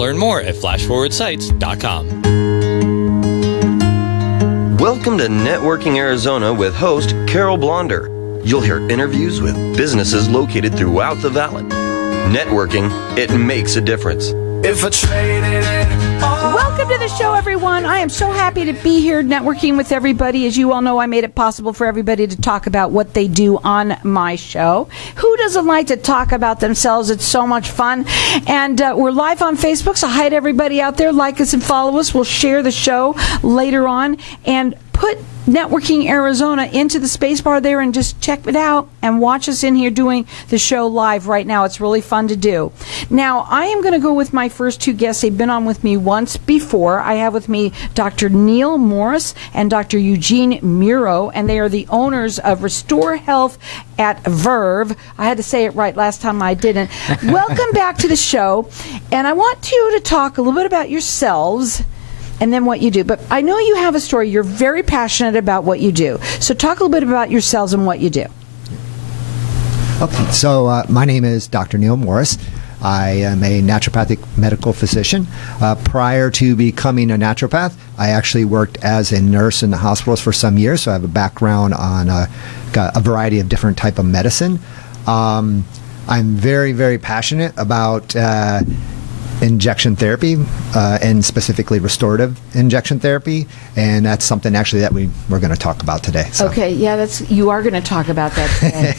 Learn more at flashforwardsites.com. Welcome to Networking Arizona with host Carol Blonder. You'll hear interviews with businesses located throughout the valley. Networking, it makes a difference. If I traded it all. Welcome to the show, everyone. I am so happy to be here networking with everybody. As you all know, I made it possible for everybody to talk about what they do on my show. Who doesn't like to talk about themselves? It's so much fun. And we're live on Facebook, so hi to everybody out there. Like us and follow us. We'll share the show later on and put Networking Arizona into the space bar there and just check it out and watch us in here doing the show live right now. It's really fun to do. Now, I am going to go with my first two guests. They've been on with me once before. I have with me Dr. Neil Morris and Dr. Eugene Murrow, and they are the owners of Restore Health at Verve. I had to say it right last time I didn't. Welcome back to the show, and I want you to talk a little bit about yourselves and then what you do. But I know you have a story. You're very passionate about what you do. So talk a little bit about yourselves and what you do. Okay, so my name is Dr. Neil Morris. I am a naturopathic medical physician. Prior to becoming a naturopath, I actually worked as a nurse in the hospitals for some years, so I have a background on a variety of different type of medicine. I'm very, very passionate about injection therapy, and specifically restorative injection therapy, and that's something actually that we're going to talk about today. So. Okay, yeah, you are going to talk about that today.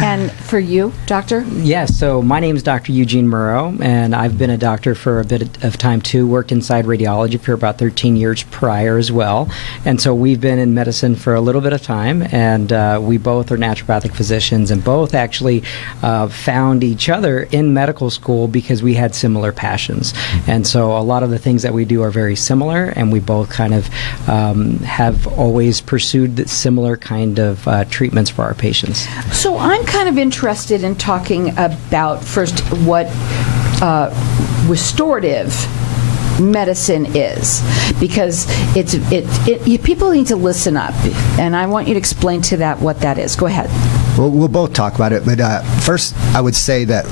And for you, doctor? Yes, so my name is Dr. Eugene Murrow, and I've been a doctor for a bit of time too, worked inside radiology for about 13 years prior as well, and so we've been in medicine for a little bit of time, and we both are naturopathic physicians, and both actually found each other in medical school because we had similar passions. And so a lot of the things that we do are very similar, and we both kind of have always pursued similar kind of treatments for our patients. So I'm kind of interested in talking about first what restorative medicine is, because people need to listen up, and I want you to explain to that what that is. Go ahead. Well, we'll both talk about it, but first I would say that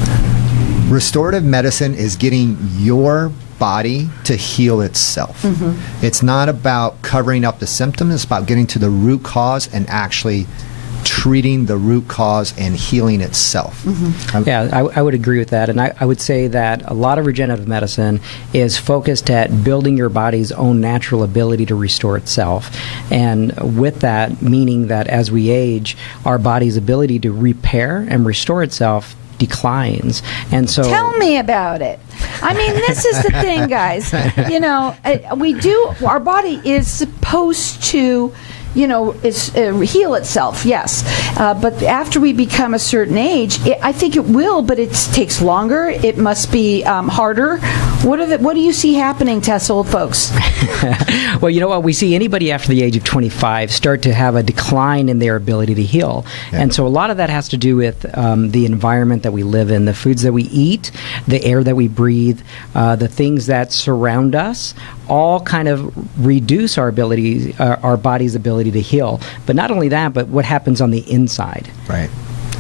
restorative medicine is getting your body to heal itself. Mm-hmm. It's not about covering up the symptom. It's about getting to the root cause and actually treating the root cause and healing itself. Mm-hmm. Yeah, I would agree with that. And I would say that a lot of regenerative medicine is focused at building your body's own natural ability to restore itself. And with that, meaning that as we age, our body's ability to repair and restore itself declines. And so tell me about it. I mean, this is the thing, guys. You know, our body is supposed to, heal itself, yes. But after we become a certain age, I think it will, but it takes longer. It must be harder. What do you see happening to us old folks? Well, you know what? We see anybody after the age of 25 start to have a decline in their ability to heal. Yeah. And so a lot of that has to do with the environment that we live in, the foods that we eat, the air that we breathe, the things that surround us, all kind of reduce our ability, our body's ability to heal. But not only that, but what happens on the inside. Right.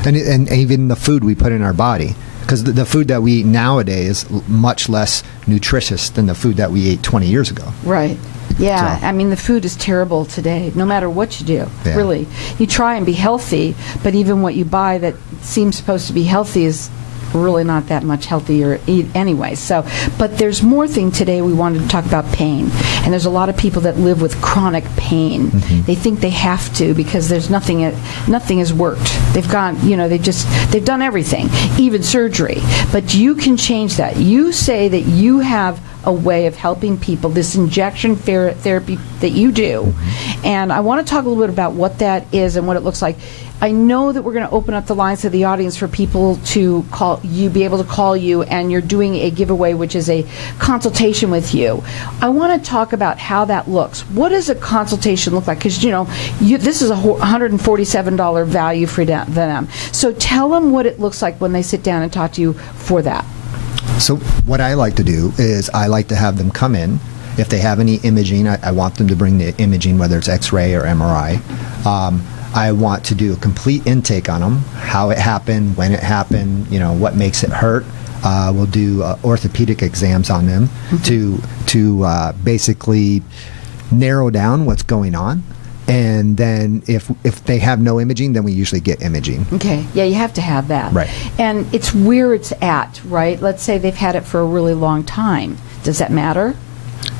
And even the food we put in our body. Because the food that we eat nowadays is much less nutritious than the food that we ate 20 years ago. Right. Yeah, So. I mean, the food is terrible today, no matter what you do, Yeah. really. You try and be healthy, but even what you buy that seems supposed to be healthy is really not that much healthier anyway. So, but there's more thing today. We wanted to talk about pain, and there's a lot of people that live with chronic pain. Mm-hmm. They think they have to because there's nothing has worked. They've gone, they've done everything, even surgery. But you can change that. You say that you have a way of helping people, this injection therapy that you do, and I want to talk a little bit about what that is and what it looks like. I know that we're going to open up the lines to the audience for people to be able to call you, and you're doing a giveaway, which is a consultation with you. I want to talk about how that looks. What does a consultation look like? Because, this is a $147 value for them. So tell them what it looks like when they sit down and talk to you for that. So what I like to do is I like to have them come in. If they have any imaging, I want them to bring the imaging, whether it's X-ray or MRI. I want to do a complete intake on them, how it happened, when it happened, what makes it hurt. We'll do orthopedic exams on them to basically narrow down what's going on. And then if they have no imaging, then we usually get imaging. Okay. Yeah, you have to have that. Right. And it's where it's at, right? Let's say they've had it for a really long time. Does that matter?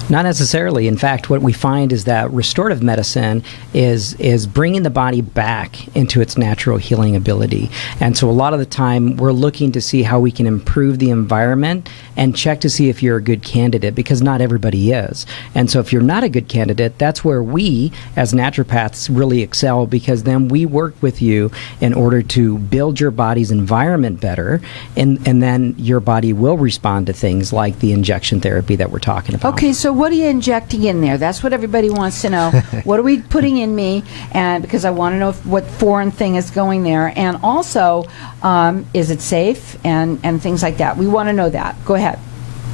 Not necessarily. In fact, what we find is that restorative medicine is bringing the body back into its natural healing ability. And so a lot of the time, we're looking to see how we can improve the environment and check to see if you're a good candidate, because not everybody is. And so if you're not a good candidate, that's where we, as naturopaths, really excel, because then we work with you in order to build your body's environment better, and then your body will respond to things like the injection therapy that we're talking about. Okay, so what are you injecting in there? That's what everybody wants to know. What are we putting in me? And because I want to know what foreign thing is going there. And also, is it safe and things like that. We want to know that. Go ahead.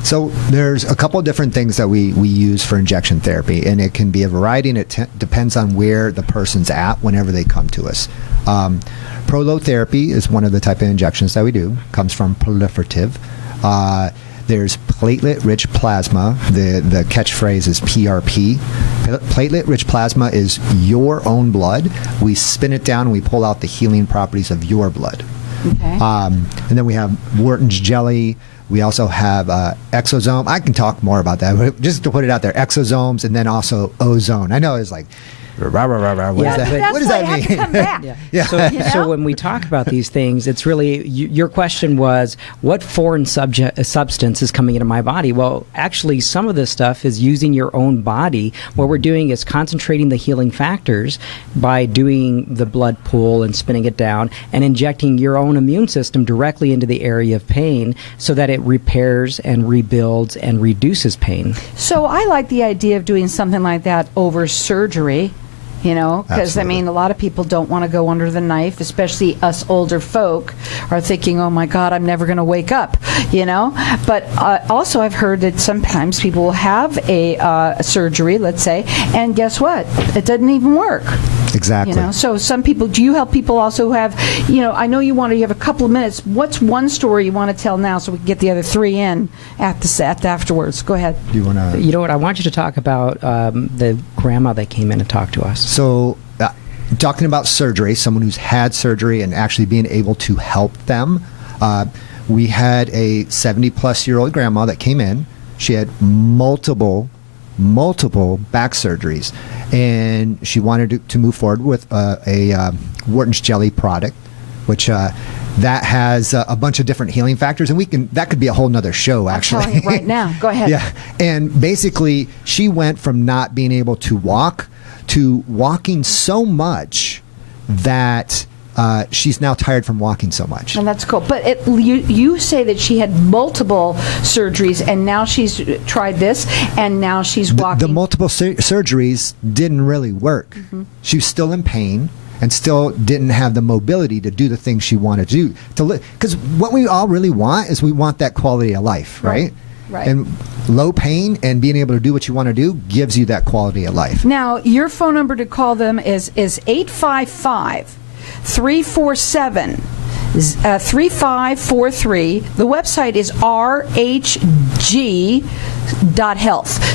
So there's a couple of different things that we use for injection therapy, and it can be a variety, and it depends on where the person's at whenever they come to us. Proload Therapy is one of the type of injections that we do. Comes from proliferative. There's platelet-rich plasma. The catchphrase is PRP. Platelet-rich plasma is your own blood. We spin it down and we pull out the healing properties of your blood. Okay. And then we have Wharton's jelly. We also have exosome. I can talk more about that, but just to put it out there, exosomes, and then also ozone. I know it's like, rah, rah, rah, rah. What Yeah, does that, but what does that Have to come mean? back. Yeah. So when we talk about these things, it's really, your question was, what foreign substance is coming into my body? Well, actually, some of this stuff is using your own body. What we're doing is concentrating the healing factors by doing the blood pool and spinning it down and injecting your own immune system directly into the area of pain so that it repairs and rebuilds and reduces pain. So I like the idea of doing something like that over surgery. You know, because, I mean, a lot of people don't want to go under the knife, especially us older folk are thinking, oh, my God, I'm never going to wake up, you know. But also I've heard that sometimes people will have a surgery, let's say, and guess what? It doesn't even work. Exactly. You know, so some people, do you help people also who have, you know, I know you have a couple of minutes. What's one story you want to tell now so we can get the other three in at the set afterwards? Go ahead. Do you want to? You know what? I want you to talk about the grandma that came in and talked to us. So, talking about surgery, someone who's had surgery and actually being able to help them. We had a 70-plus-year-old grandma that came in. She had multiple back surgeries, and she wanted to move forward with a Wharton's jelly product, which that has a bunch of different healing factors, and that could be a whole nother show, actually. I'm telling you right now. Go ahead. Yeah, and basically, she went from not being able to walk to walking so much that she's now tired from walking so much. And that's cool. But you say that she had multiple surgeries, and now she's tried this, and now she's walking. The multiple surgeries didn't really work. Mm-hmm. She was still in pain and still didn't have the mobility to do the things she wanted to do. Because what we all really want is we want that quality of life, right? Right. And low pain and being able to do what you want to do gives you that quality of life. Now, your phone number to call them is 855-347-3543. The website is rhg.health.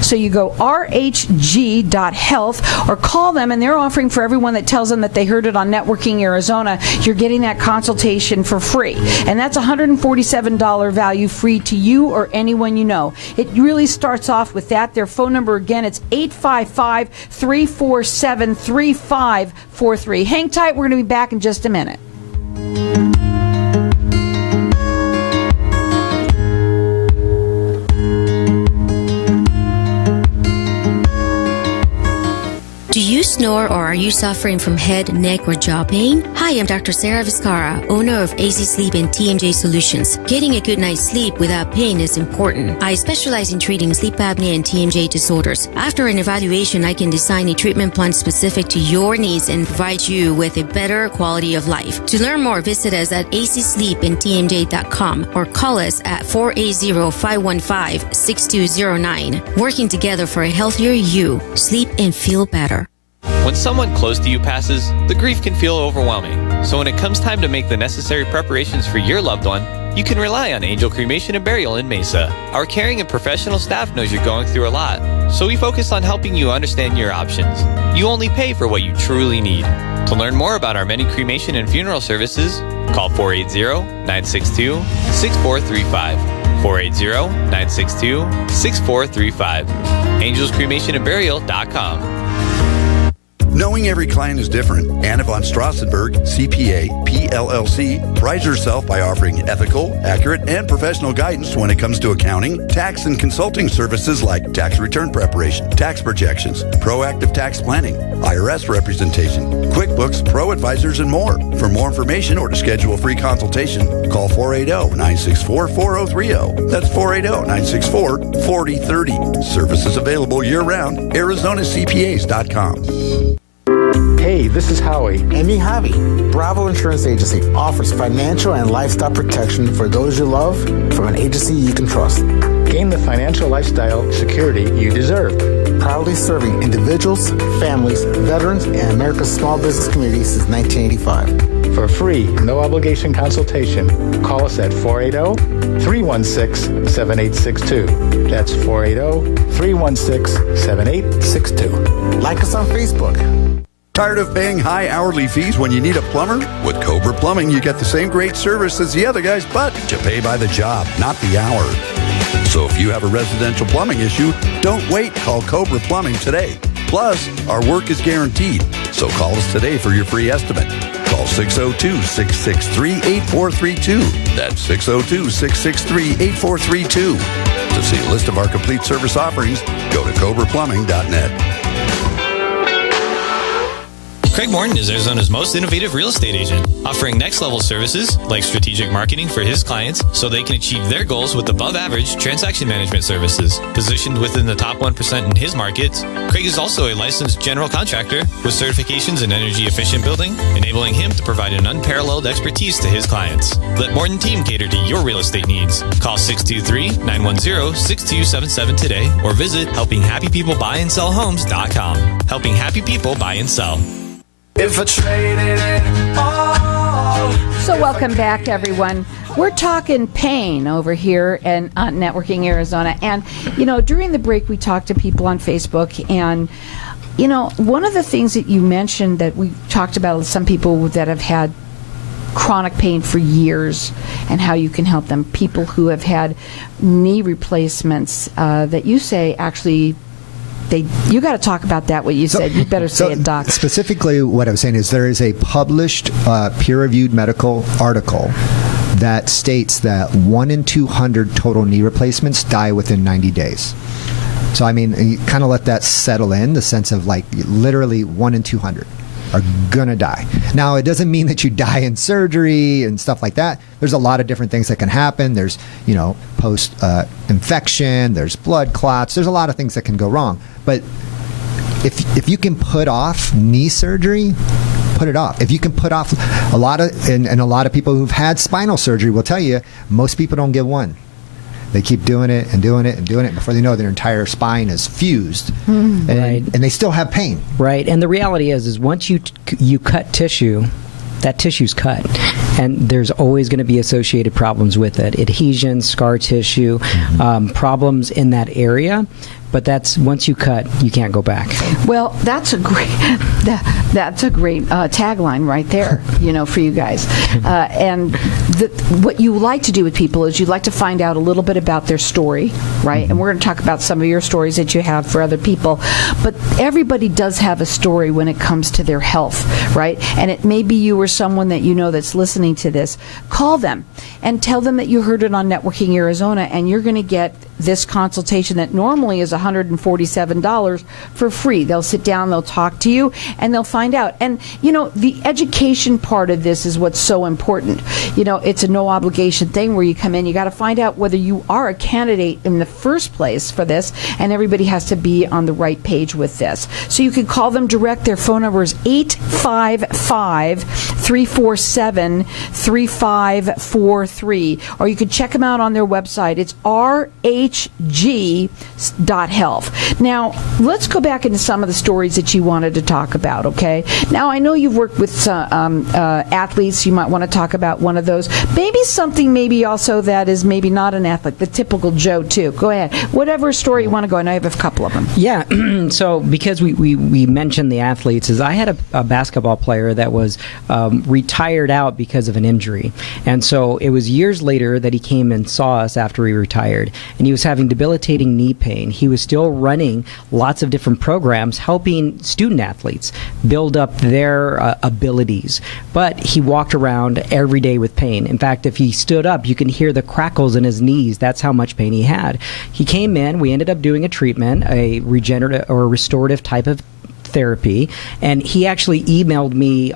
So you go rhg.health or call them, and they're offering for everyone that tells them that they heard it on Networking Arizona, you're getting that consultation for free. And that's $147 value, free to you or anyone you know. It really starts off with that. Their phone number, again, it's 855-347-3543. Hang tight. We're going to be back in just a minute. Do you snore, or are you suffering from head, neck, or jaw pain? Hi, I'm Dr. Sarah Vizcarra, owner of AC Sleep and TMJ Solutions. Getting a good night's sleep without pain is important. I specialize in treating sleep apnea and TMJ disorders. After an evaluation, I can design a treatment plan specific to your needs and provide you with a better quality of life. To learn more, visit us at acsleepandtmj.com or call us at 480-515-6209. Working together for a healthier you. Sleep and feel better. When someone close to you passes, the grief can feel overwhelming. So when it comes time to make the necessary preparations for your loved one, you can rely on Angel Cremation and Burial in Mesa. Our caring and professional staff knows you're going through a lot, so we focus on helping you understand your options. You only pay for what you truly need. To learn more about our many cremation and funeral services, call 480-962-6435. 480-962-6435. AngelsCremationandBurial.com. Knowing every client is different, Anna von Strassenberg, CPA, PLLC, prides herself by offering ethical, accurate, and professional guidance when it comes to accounting, tax, and consulting services like tax return preparation, tax projections, proactive tax planning, IRS representation, QuickBooks, Pro Advisors, and more. For more information or to schedule a free consultation, call 480-964-4030. That's 480-964-4030. Services available year-round. ArizonaCPAs.com. Hey, this is Howie. And me, Javi. Bravo Insurance Agency offers financial and lifestyle protection for those you love from an agency you can trust. Gain the financial lifestyle security you deserve. Proudly serving individuals, families, veterans, and America's small business community since 1985. For a free, no-obligation consultation, call us at 480-316-7862. That's 480-316-7862. Like us on Facebook. Tired of paying high hourly fees when you need a plumber? With Cobra Plumbing, you get the same great service as the other guys, but you pay by the job, not the hour. So if you have a residential plumbing issue, don't wait. Call Cobra Plumbing today. Plus, our work is guaranteed. So call us today for your free estimate. Call 602-663-8432. That's 602-663-8432. To see a list of our complete service offerings, go to cobraplumbing.net. Craig Morton is Arizona's most innovative real estate agent, offering next-level services like strategic marketing for his clients so they can achieve their goals with above-average transaction management services. Positioned within the top 1% in his markets, Craig is also a licensed general contractor with certifications in energy-efficient building, enabling him to provide an unparalleled expertise to his clients. Let Morton Team cater to your real estate needs. Call 623-910-6277 today or visit helpinghappypeoplebuyandSellHomes.com. Helping happy people buy and sell. If I traded it all. So welcome back, everyone. We're talking pain over here and on Networking Arizona. And, during the break, we talked to people on Facebook. And, one of the things that you mentioned that we talked about some people that have had chronic pain for years and how you can help them. People who have had knee replacements that you say actually you got to talk about that, what you said. You better say it, Doc. Specifically, what I was saying is there is a published peer-reviewed medical article that states that 1 in 200 total knee replacements die within 90 days. So, I mean, you kind of let that settle in, the sense of like literally 1 in 200 are going to die. Now, it doesn't mean that you die in surgery and stuff like that. There's a lot of different things that can happen. There's, post-infection, there's blood clots. There's a lot of things that can go wrong. But if you can put off knee surgery, put it off. If you can put off a lot of people who've had spinal surgery will tell you, most people don't get one. They keep doing it and doing it and doing it. Before they know, their entire spine is fused, and they still have pain. Right, and the reality is once you cut tissue, that tissue's cut, and there's always going to be associated problems with it: adhesion, scar tissue, problems in that area. But that's once you cut, you can't go back. Well, that's a great tagline right there, for you guys. And what you like to do with people is you like to find out a little bit about their story, right? And we're going to talk about some of your stories that you have for other people. But everybody does have a story when it comes to their health, right? And it may be you or someone that you know that's listening to this. Call them and tell them that you heard it on Networking Arizona, and you're going to get this consultation that normally is $147 for free. They'll sit down, they'll talk to you, and they'll find out. And, the education part of this is what's so important. It's a no obligation thing where you come in, you got to find out whether you are a candidate in the first place for this, and everybody has to be on the right page with this. So you can call them direct. Their phone number is 855-347-3543, or you can check them out on their website. It's RH rhg.health. Now, let's go back into some of the stories that you wanted to talk about, okay? Now, I know you've worked with athletes. You might want to talk about one of those. Maybe something maybe also that is maybe not an athlete, the typical Joe, too. Go ahead. Whatever story you want to go, and I have a couple of them. Yeah. So because we mentioned the athletes, is I had a basketball player that was retired out because of an injury. And so it was years later that he came and saw us after he retired. And he was having debilitating knee pain. He was still running lots of different programs helping student athletes build up their abilities. But he walked around every day with pain. In fact, if he stood up, you can hear the crackles in his knees. That's how much pain he had. He came in. We ended up doing a treatment, a regenerative or restorative type of therapy, and he actually emailed me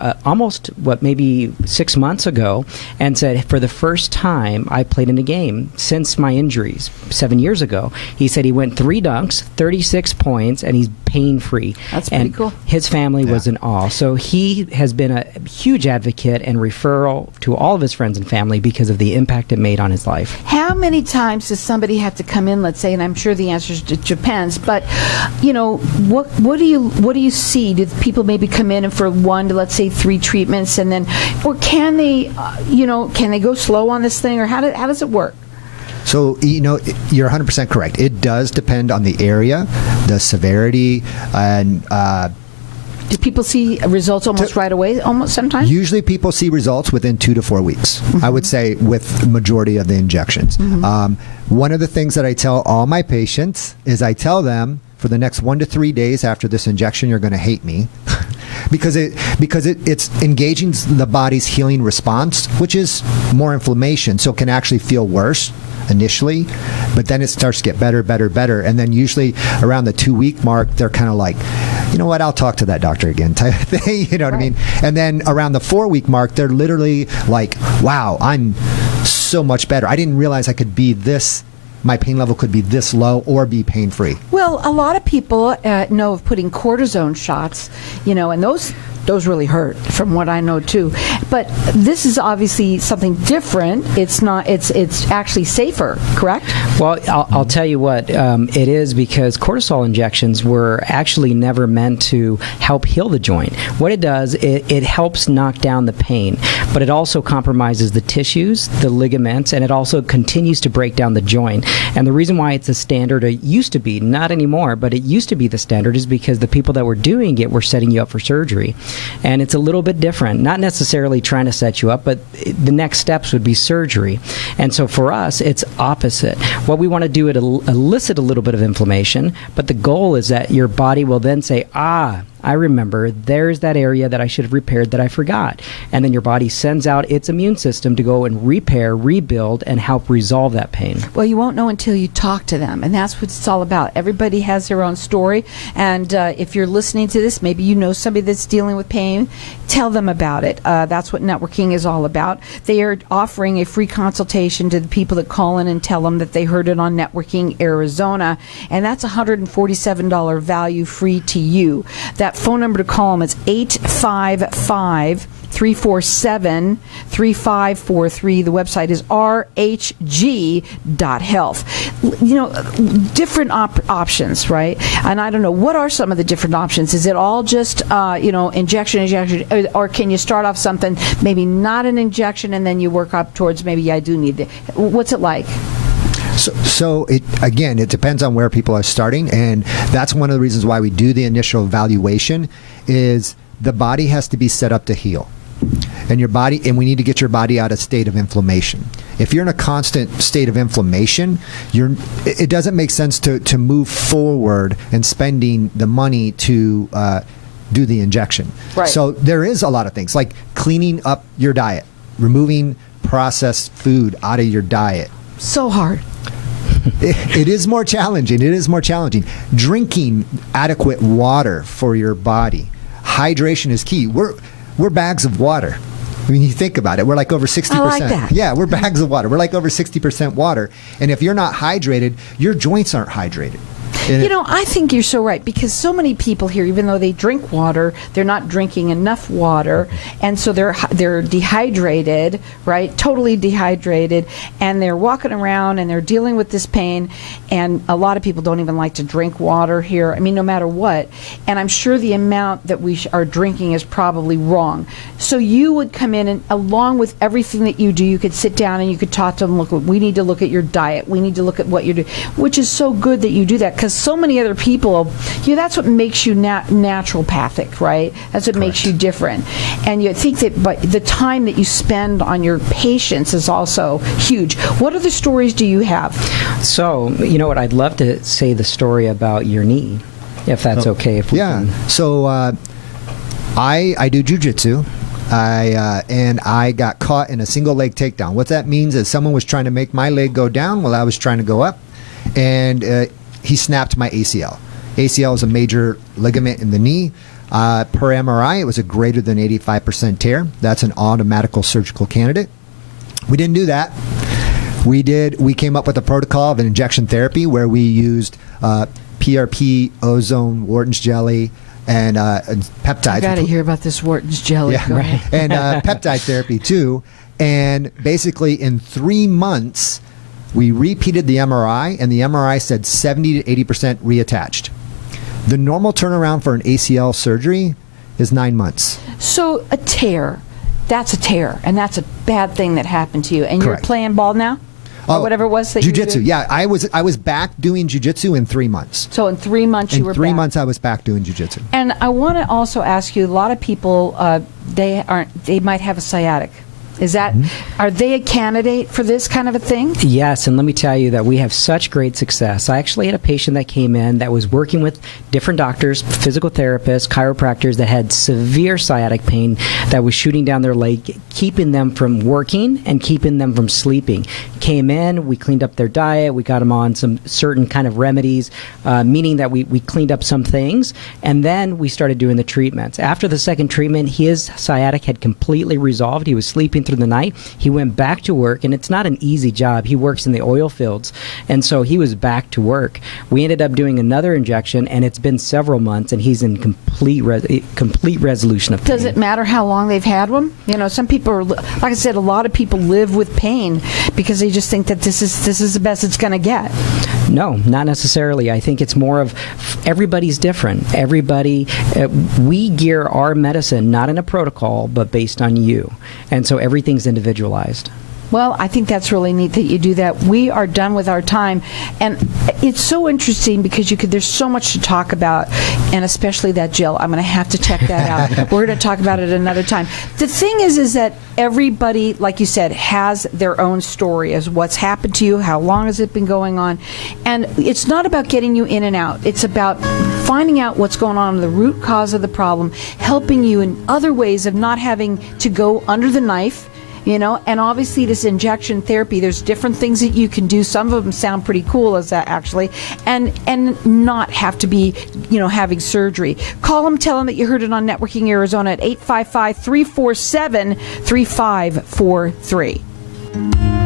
maybe 6 months ago and said, for the first time I played in a game since my injuries 7 years ago. He said he went 3 dunks, 36 points, and he's pain-free. That's pretty cool. His family was in awe. So he has been a huge advocate and referral to all of his friends and family because of the impact it made on his life. How many times does somebody have to come in, let's say, and I'm sure the answer depends, but what do you see? Do people maybe come in and for 1 to, let's say, 3 treatments, and then, or can they go slow on this thing, or how does it work? So, you're 100% correct. It does depend on the area, the severity, and do people see results almost right away, almost sometimes? Usually people see results within 2 to 4 weeks, I would say, with the majority of the injections. One of the things that I tell all my patients is I tell them, for the next 1 to 3 days after this injection, you're going to hate me because it's engaging the body's healing response, which is more inflammation, so it can actually feel worse initially, but then it starts to get better, and then usually around the 2-week mark, they're kind of like, you know what, I'll talk to that doctor again type of thing, you know what I mean? And then around the 4-week mark, they're literally like, wow, I'm so much better. I didn't realize I could be this, my pain level could be this low or be pain-free. Well, a lot of people know of putting cortisone shots, and those really hurt, from what I know too. But this is obviously something different. It's not. It's actually safer, correct? Well, I'll tell you what it is, because cortisol injections were actually never meant to help heal the joint. What it does, it helps knock down the pain, but it also compromises the tissues, the ligaments, and it also continues to break down the joint. And the reason why it's a standard, it used to be, not anymore, but it used to be the standard, is because the people that were doing it were setting you up for surgery. And it's a little bit different, not necessarily trying to set you up, but the next steps would be surgery. And so for us, it's opposite. What we want to do is elicit a little bit of inflammation, but the goal is that your body will then say, I remember, there's that area that I should have repaired that I forgot. And then your body sends out its immune system to go and repair, rebuild, and help resolve that pain. Well, you won't know until you talk to them, and that's what it's all about. Everybody has their own story, and if you're listening to this, maybe you know somebody that's dealing with pain, tell them about it. That's what networking is all about. They are offering a free consultation to the people that call in and tell them that they heard it on Networking Arizona, and that's $147 value free to you. That phone number to call them is 855-347-3543. The website is rhg.health. Different options, right? And I don't know, what are some of the different options? Is it all just, injection, or can you start off something, maybe not an injection, and then you work up towards maybe I do need it? What's it like? So it depends on where people are starting, and that's one of the reasons why we do the initial evaluation. Is the body has to be set up to heal, and we need to get your body out of state of inflammation. If you're in a constant state of inflammation, it doesn't make sense to move forward and spending the money to do the injection. Right. So there is a lot of things like cleaning up your diet, removing processed food out of your diet. So hard. It is more challenging. Drinking adequate water for your body. Hydration is key. We're bags of water. I mean, you think about it. We're like over 60%. I like that. Yeah, we're bags of water. We're like over 60% water. And if you're not hydrated, your joints aren't hydrated. You know, I think you're so right, because so many people here, even though they drink water, they're not drinking enough water, and so they're dehydrated, right? Totally dehydrated, and they're walking around and they're dealing with this pain, and a lot of people don't even like to drink water here. I mean, no matter what. And I'm sure the amount that we are drinking is probably wrong. So you would come in, and along with everything that you do, you could sit down and you could talk to them. Look, we need to look at your diet. We need to look at what you're doing, which is so good that you do that, because so many other people, you know, that's what makes you naturopathic, right? That's what makes you different. And you think that, but the time that you spend on your patients is also huge. What other stories do you have? So, you know what, I'd love to say the story about your knee, if that's okay. If we can. So I do jujitsu. And I got caught in a single leg takedown. What that means is someone was trying to make my leg go down while I was trying to go up, and he snapped my ACL. ACL is a major ligament in the knee. Per MRI, it was a greater than 85% tear. That's an automatic surgical candidate. We didn't do that. We came up with a protocol of an injection therapy where we used PRP, ozone, Wharton's jelly, and peptides. I got to hear about this Wharton's jelly. Yeah, right. And peptide therapy too. And basically in 3 months, we repeated the MRI, and the MRI said 70 to 80% reattached. The normal turnaround for an ACL surgery is 9 months. So a tear, that's a tear, and that's a bad thing that happened to you. And Correct. You're playing ball now? Or whatever it was that you were jiu-jitsu. doing? Yeah, I was back doing jiu-jitsu in 3 months. So in 3 months you were back. In 3 months I was back doing jiu-jitsu. And I want to also ask you, a lot of people, they might have a sciatic. Is that, are they a candidate for this kind of a thing? Yes, and let me tell you that we have such great success. I actually had a patient that came in that was working with different doctors, physical therapists, chiropractors that had severe sciatic pain that was shooting down their leg, keeping them from working and keeping them from sleeping. Came in, we cleaned up their diet, we got them on some certain kind of remedies, meaning that we cleaned up some things, and then we started doing the treatments. After the second treatment, his sciatic had completely resolved. He was sleeping through the night. He went back to work, and it's not an easy job. He works in the oil fields, and so he was back to work. We ended up doing another injection, and it's been several months, and he's in complete resolution of pain. Does it matter how long they've had one? You know, some people are, like I said, a lot of people live with pain because they just think that this is the best it's going to get. No, not necessarily. I think it's more of everybody's different. Everybody, we gear our medicine not in a protocol, but based on you. And so everything's individualized. Well, I think that's really neat that you do that. We are done with our time, and it's so interesting because there's so much to talk about, and especially that gel. I'm going to have to check that out. We're going to talk about it another time. The thing is that everybody, like you said, has their own story as what's happened to you, how long has it been going on, and it's not about getting you in and out. It's about finding out what's going on, the root cause of the problem, helping you in other ways of not having to go under the knife. You know, and obviously this injection therapy, there's different things that you can do. Some of them sound pretty cool as that actually, and not have to be, you know, having surgery. Call them, tell them that you heard it on Networking Arizona at 855-347-3543.